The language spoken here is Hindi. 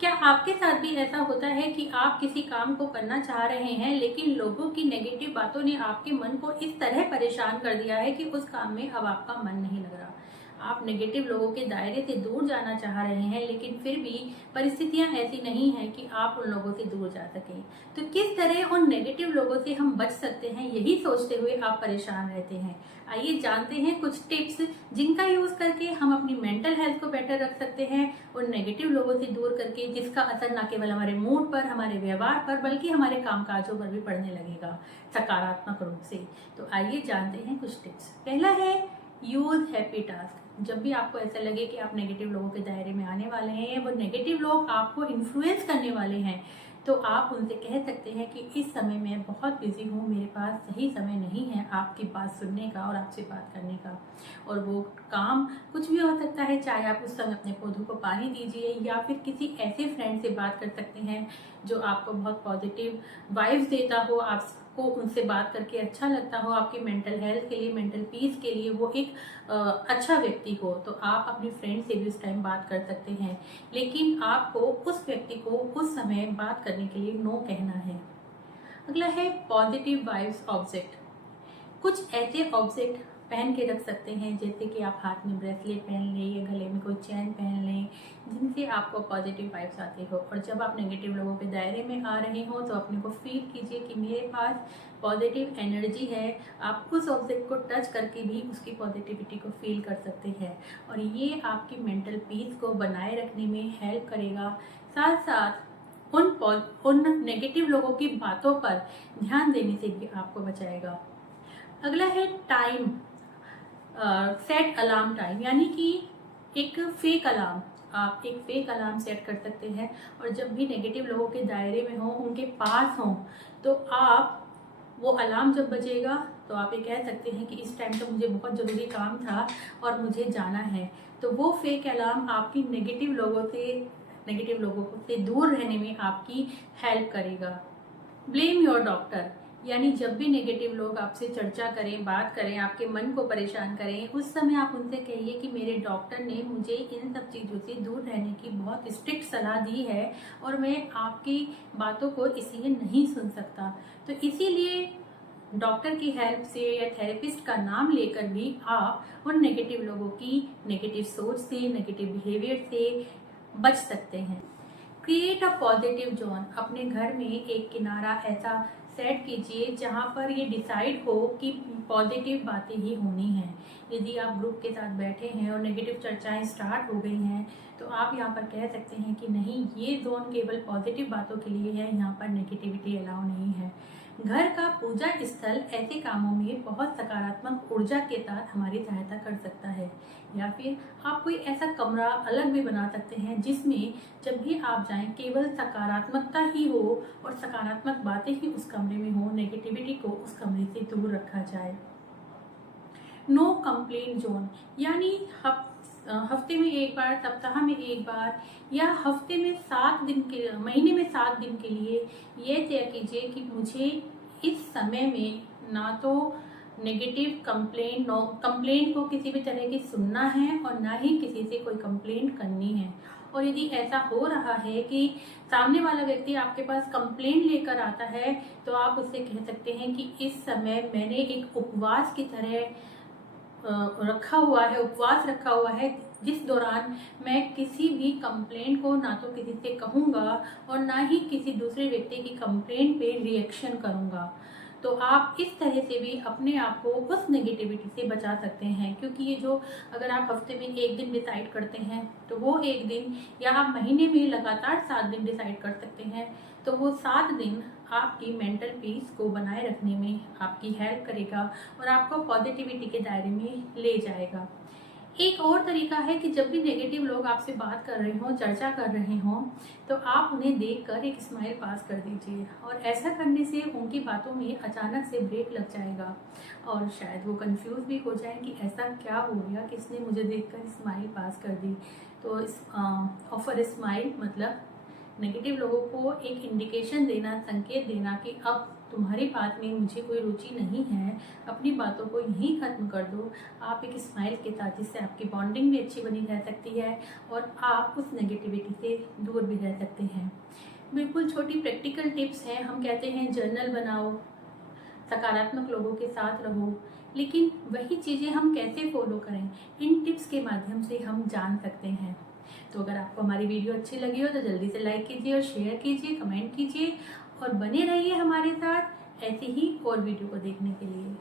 क्या आपके साथ भी ऐसा होता है कि आप किसी काम को करना चाह रहे हैं लेकिन लोगों की नेगेटिव बातों ने आपके मन को इस तरह परेशान कर दिया है कि उस काम में अब आपका मन नहीं लग रहा। आप नेगेटिव लोगों के दायरे से दूर जाना चाह रहे हैं लेकिन फिर भी परिस्थितियां ऐसी नहीं है कि आप उन लोगों से दूर जा सकें। तो किस तरह उन नेगेटिव लोगों से हम बच सकते हैं, यही सोचते हुए आप परेशान रहते हैं। आइए जानते हैं कुछ टिप्स जिनका यूज करके हम अपनी मेंटल हेल्थ को बेटर रख सकते हैं, उन नेगेटिव लोगों से दूर करके, जिसका असर न केवल हमारे मूड पर, हमारे व्यवहार पर, बल्कि हमारे कामकाजों पर भी पड़ने लगेगा सकारात्मक रूप से। तो आइए जानते हैं कुछ टिप्स। पहला है यूज हैप्पी टास्क। जब भी आपको ऐसा लगे कि आप नेगेटिव लोगों के दायरे में आने वाले हैं या वो नेगेटिव लोग आपको इन्फ्लुएंस करने वाले हैं, तो आप उनसे कह सकते हैं कि इस समय मैं बहुत बिजी हूँ, मेरे पास सही समय नहीं है आपकी बात सुनने का और आपसे बात करने का। और वो काम कुछ भी हो सकता है, चाहे आप उस समय अपने पौधों को पानी दीजिए या फिर किसी ऐसे फ्रेंड से बात कर सकते हैं जो आपको बहुत पॉजिटिव वाइब्स देता हो, आपको उनसे बात करके अच्छा लगता हो, आपकी मेंटल हेल्थ के लिए, मेंटल पीस के लिए वो एक अच्छा व्यक्ति हो, तो आप अपनी फ्रेंड से भी उस टाइम बात कर सकते हैं। लेकिन आपको उस व्यक्ति को उस समय बात करने के लिए नो कहना है। अगला है पॉजिटिव वाइब्स ऑब्जेक्ट। कुछ ऐसे ऑब्जेक्ट पहन के रख सकते हैं, जैसे कि आप हाथ में ब्रेसलेट पहन लें या गले में कोई चैन पहन लें, जिनसे आपको पॉजिटिव वाइब्स आती हो। और जब आप नेगेटिव लोगों के दायरे में आ रहे हो तो अपने को फील कीजिए कि मेरे पास पॉजिटिव एनर्जी है। आप उस ऑब्जेक्ट को टच करके भी उसकी पॉजिटिविटी को फील कर सकते हैं और ये आपकी मेंटल पीस को बनाए रखने में हेल्प करेगा। साथ साथ उन नेगेटिव लोगों की बातों पर ध्यान देने से भी आपको बचाएगा। अगला है टाइम, सेट अलार्म टाइम, यानी कि एक फेक अलार्म। आप एक फेक अलार्म सेट कर सकते हैं और जब भी नेगेटिव लोगों के दायरे में हो, उनके पास हो, तो आप वो अलार्म जब बजेगा तो आप ये कह सकते हैं कि इस टाइम तो मुझे बहुत ज़रूरी काम था और मुझे जाना है। तो वो फेक अलार्म आपकी नेगेटिव लोगों से दूर रहने में आपकी हेल्प करेगा। ब्लेम योर डॉक्टर, यानी जब भी नेगेटिव लोग आपसे चर्चा करें, बात करें, आपके मन को परेशान करें, उस समय आप उनसे कहिए कि मेरे डॉक्टर ने मुझे इन सब चीज़ों से दूर रहने की बहुत स्ट्रिक्ट सलाह दी है और मैं आपकी बातों को इसलिए नहीं सुन सकता। तो इसीलिए डॉक्टर की हेल्प से या थेरेपिस्ट का नाम लेकर भी आप उन नेगेटिव लोगों की नेगेटिव सोच से, नेगेटिव बिहेवियर से बच सकते हैं। Create a positive zone. अपने घर में एक किनारा ऐसा सेट कीजिए जहाँ पर ये डिसाइड हो कि पॉजिटिव बातें ही होनी हैं। यदि आप ग्रुप के साथ बैठे हैं और नेगेटिव चर्चाएं स्टार्ट हो गई हैं, तो आप यहाँ पर कह सकते हैं कि नहीं, ये जोन केवल पॉजिटिव बातों के लिए है, यहाँ पर नेगेटिविटी अलाउ नहीं है। घर का पूजा स्थल ऐसे कामों में बहुत सकारात्मक ऊर्जा के साथ हमारी सहायता कर सकता है। या फिर आप कोई ऐसा कमरा अलग भी बना सकते हैं जिसमें जब भी आप जाएं केवल सकारात्मकता ही हो और सकारात्मक बातें ही उस कमरे में हो, नेगेटिविटी को उस कमरे से दूर रखा जाए। नो कंप्लेंट जोन, यानी हफ्ते में एक बार, सप्ताह में एक बार या हफ्ते में 7 दिन के, महीने में 7 दिन के लिए ये तय कीजिए कि मुझे इस समय में ना तो नेगेटिव कंप्लेंट को किसी भी तरह की सुनना है और ना ही किसी से कोई कंप्लेंट करनी है। और यदि ऐसा हो रहा है कि सामने वाला व्यक्ति आपके पास कंप्लेंट लेकर आता है, तो आप उससे कह सकते हैं कि इस समय मैंने एक उपवास की तरह उपवास रखा हुआ है, जिस दौरान मैं किसी भी कंप्लेंट को ना तो किसी से कहूँगा और ना ही किसी दूसरे व्यक्ति की कंप्लेंट पे रिएक्शन करूँगा। तो आप इस तरह से भी अपने आप को उस नेगेटिविटी से बचा सकते हैं, क्योंकि ये जो, अगर आप हफ्ते में एक दिन डिसाइड करते हैं तो वो एक दिन, या आप महीने में लगातार 7 दिन डिसाइड कर सकते हैं, तो वो 7 दिन आपकी मेंटल पीस को बनाए रखने में आपकी हेल्प करेगा और आपको पॉजिटिविटी के दायरे में ले जाएगा। एक और तरीका है कि जब भी नेगेटिव लोग आपसे बात कर रहे हों, चर्चा कर रहे हों, तो आप उन्हें देखकर एक स्माइल पास कर दीजिए और ऐसा करने से उनकी बातों में अचानक से ब्रेक लग जाएगा और शायद वो कंफ्यूज भी हो जाए कि ऐसा क्या हो गया कि इसने मुझे देखकर स्माइल पास कर दी। तो इस ऑफर स्माइल मतलब नेगेटिव लोगों को एक इंडिकेशन देना, संकेत देना कि अब तुम्हारी बात में मुझे कोई रुचि नहीं है, अपनी बातों को यहीं ख़त्म कर दो। आप एक स्माइल के साथ, जिससे आपकी बॉन्डिंग भी अच्छी बनी रह सकती है और आप उस नेगेटिविटी से दूर भी रह सकते हैं। बिल्कुल छोटी प्रैक्टिकल टिप्स हैं। हम कहते हैं जर्नल बनाओ, सकारात्मक लोगों के साथ रहो, लेकिन वही चीज़ें हम कैसे फॉलो करें, इन टिप्स के माध्यम से हम जान सकते हैं। तो अगर आपको हमारी वीडियो अच्छी लगी हो तो जल्दी से लाइक कीजिए और शेयर कीजिए, कमेंट कीजिए और बने रहिए हमारे साथ ऐसे ही और वीडियो को देखने के लिए।